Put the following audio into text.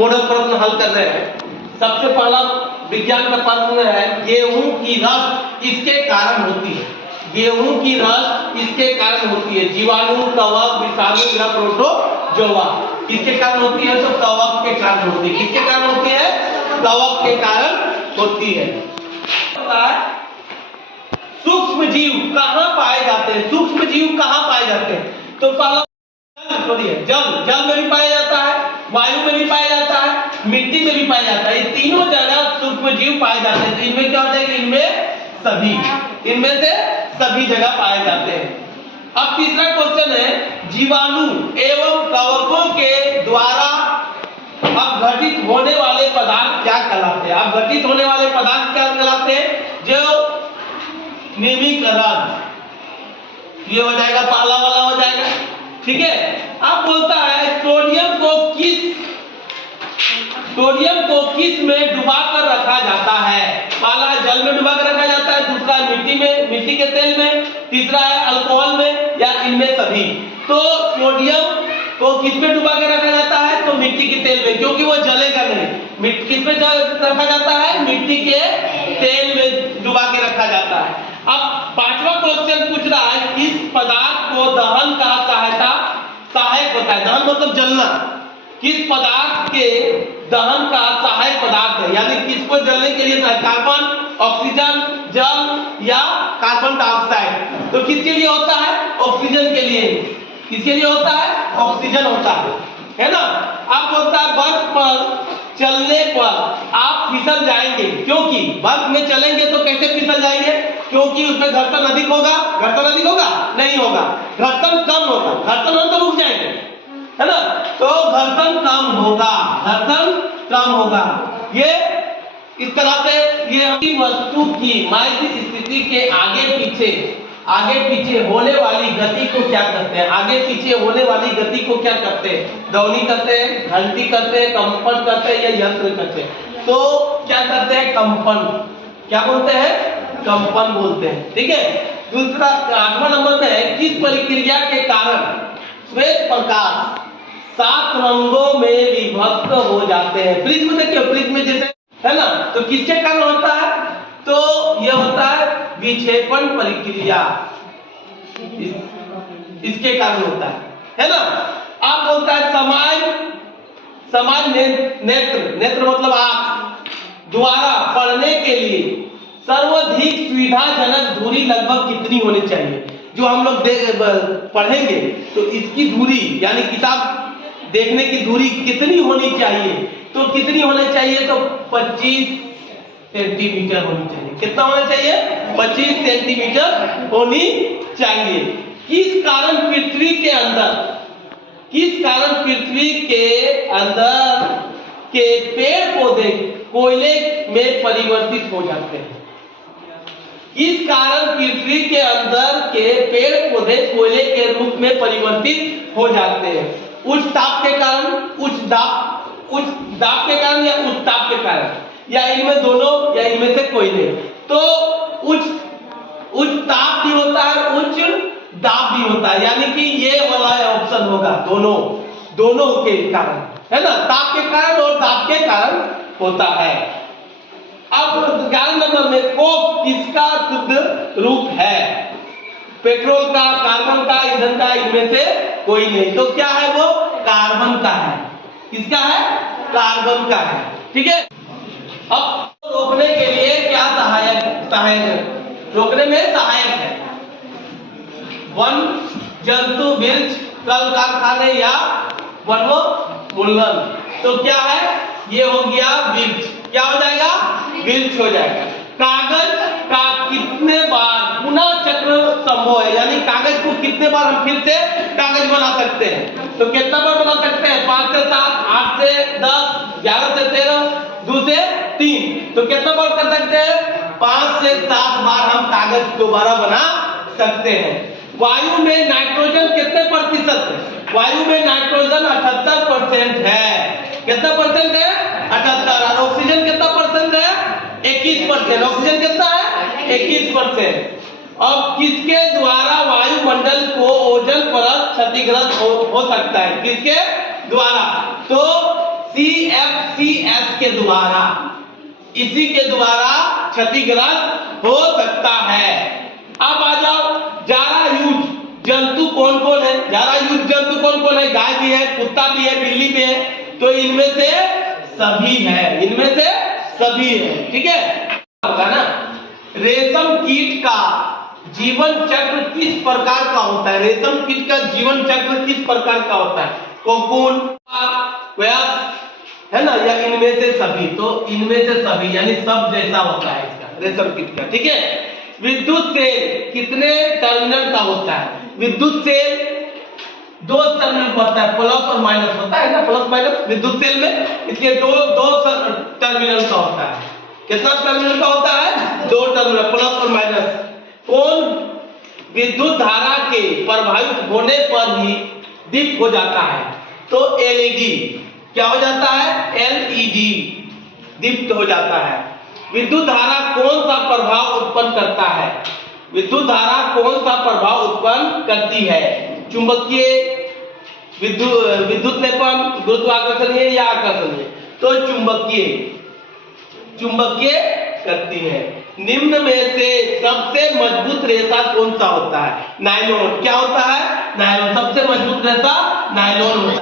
Model प्रश्न हल कर रहे हैं। सबसे पहला विज्ञान का प्रश्न है, गेहूं की रस किसके कारण होती है? गेहूं की रस किसके कारण होती है? जीवाणु, कवक, विषाणु या प्रोटोजोआ? किसके कारण होती है? तो कवक के कारण होती है। किसके कारण होती है? कवक के कारण होती है। सूक्ष्म जीव कहाँ पाए जाते हैं? सूक्ष्म जीव कहाँ पाए जाते हैं? तो पहला जल में भी पाया जाता है, वायु में भी पाया जाता है, मिट्टी में भी पाया जाता है। ये तीनों जगह सूक्ष्म जीव पाए जाते हैं। तो इनमें क्या हो जाएगा? इनमें से सभी जगह पाए जाते हैं। अब तीसरा क्वेश्चन है, जीवाणु एवं कवकों के द्वारा अपघटित होने वाले पदार्थ क्या कहलाते हैं? अपघटित होने वाले पदार्थ क्या कहलाते हैं? जो निमीकरण, ये हो जाएगा, पहला वाला हो जाएगा। ठीक है। अब बोलता है सोडियम को किस में डुबा कर रखा जाता है? पहला जल में डुबा कर रखा जाता है, दूसरा मिट्टी के तेल में, तीसरा है अल्कोहल में, या इनमें सभी। तो सोडियम को किस में डुबा कर रखा जाता है? तो मिट्टी के तेल में, क्योंकि वो जलेगा नहीं। किस में रखा जाता है? मिट्टी के तेल में डुबा के रखा जाता है। अब पांचवा क्वेश्चन पूछ रहा है, किस पदार्थ को दहन का सहायक होता है? दहन मतलब जलना। किस पदार्थ के दहन का सहायक पदार्थ है? यानी किसको जलने के लिए? कार्बन, ऑक्सीजन, जल या कार्बन डाइऑक्साइड? तो किसके लिए होता है? ऑक्सीजन के लिए। किसके लिए होता है? ऑक्सीजन होता है ना। आप बोलता है बर्फ पर चलने पर आप फिसल जाएंगे, क्योंकि बर्फ में चलेंगे तो कैसे फिसल जाएंगे? क्योंकि उसमें घर्षण अधिक होगा। घर्षण अधिक होगा? नहीं होगा। घर्षण कम होगा। घर्षण हो तो रुक जाएंगे, है ना। तो घर्षण कम होगा। ये इस तरह से ये वस्तु की माइक्रो स्थिति के आगे पीछे होने वाली गति को क्या कहते हैं? आगे पीछे होने वाली गति को क्या कहते हैं? ध्वनि कहते हैं, घंटी कहते हैं, कंपन कहते हैं, या यंत्र कहते हैं? तो क्या कहते हैं? कंपन। क्या बोलते हैं? कंपन बोलते हैं। ठीक है। दूसरा 8वां नंबर में है, किस प्रक्रिया के कारण श्वेत प्रकाश 7 रंगों में विभक्त हो जाते हैं? प्रिज्म देखिए, प्रिज्म में जैसे है ना, तो किसके कारण होता है? तो यह होता है विक्षेपण प्रक्रिया, इसके कारण होता है ना। आप बोलता है समान नेत्र मतलब आंख द्वारा पढ़ने के लिए सर्वाधिक सुविधाजनक दूरी लगभग कितनी होनी चाहिए? जो हम लोग पढ़ेंगे तो इसकी दूरी, यानी किताब देखने की दूरी कितनी होनी चाहिए? तो कितनी होनी चाहिए? तो 25 सेंटीमीटर होनी चाहिए। कितना होना चाहिए? 25 सेंटीमीटर होनी चाहिए। किस कारण पृथ्वी के अंदर के पेड़ पौधे कोयले में परिवर्तित हो जाते हैं? किस कारण पृथ्वी के अंदर के पेड़ पौधे कोयले के रूप में परिवर्तित हो जाते हैं? उच्च दाब के कारण, उच्च दाब के कारण, या उच्च ताप के कारण, या इनमें दोनों, या इनमें से कोई नहीं? तो उच्च ताप भी होता है, उच्च दाब भी होता है, यानी कि ये वाला ऑप्शन होगा, दोनों के कारण, है ना। ताप के कारण और दाब के कारण होता है। अब 11 नंबर में, कोक किसका शुद्ध रूप है? पेट्रोल का, कार्बन का, ईंधन का, इनमें से कोई नहीं। तो क्या है वो? कार्बन का है। किसका है? कार्बन का है। ठीक है। अब रोकने के लिए क्या सहायक रोकने में सहायक है? वन, जंतु, वृक्ष, कल कारखाने, या वनोन्मूलन? तो क्या है? ये हो गया वृक्ष। क्या हो जाएगा? वृक्ष हो जाएगा। कागज का कितने बार पुनः चक्र संभव है? यानी कागज को कितने बार हम फिर से कागज बना सकते हैं? तो कितना बार बना सकते हैं? 5 से 7, 8 से 10, 11 से 13, 2 से 3। तो कितना बार कर सकते हैं? 5 से 7 बार हम कागज दोबारा बना सकते हैं। वायु में नाइट्रोजन कितने प्रतिशत है? वायु में नाइट्रोजन 78% है। कितना परसेंट है? 78। ऑक्सीजन कितना परसेंट है? 21%। ऑक्सीजन कितना है? 21%। अब किसके द्वारा वायुमंडल को ओजोन परत क्षतिग्रस्त हो सकता है? किसके द्वारा? तो CFCs के द्वारा, इसी के द्वारा क्षतिग्रस्त हो सकता है। अब आ जाओ, जारायुज जंतु कौन कौन है? जारायुज जंतु कौन कौन है? गाय भी है, कुत्ता भी है, बिल्ली भी है, तो इनमें से सभी है, इनमें से सभी है, ठीक है, होगा ना। रेशम कीट का जीवन चक्र किस प्रकार का होता है? रेशम कीट का जीवन चक्र किस प्रकार का होता है? कोकून, वयस्क, है ना, या इनमें से सभी? तो इनमें से सभी यानी सब जैसा होता है इसका, रेशम कीट का, ठीक है। विद्युत सेल कितने टर्मिनल का होता है? विद्युत सेल 2 टर्मिनल का होता है, प्लस और माइनस होता है ना, प्लस माइनस विद्युत सेल में, इसलिए दो टर्मिनल का होता है। कितना टर्मिनल का होता है? 2 टर्मिनल, प्लस और माइनस। कौन विद्युत धारा के प्रभावित होने पर ही दीप्त हो जाता है? तो एलईडी क्या हो जाता है? एलईडी दीप्त हो जाता है। विद्युत धारा कौन सा प्रभाव उत्पन्न करता है? विद्युत धारा कौन सा प्रभाव उत्पन्न करती है? चुंबकीय, विद्युत लेपन, गुरुत्वाकर्षणीय या आकर्षणीय? तो चुंबकीय, चुंबकीय करती है। निम्न में से सबसे मजबूत रेशा कौन सा होता है? नायलॉन। क्या होता है? नायलॉन। सबसे मजबूत रेशा नायलॉन होता है।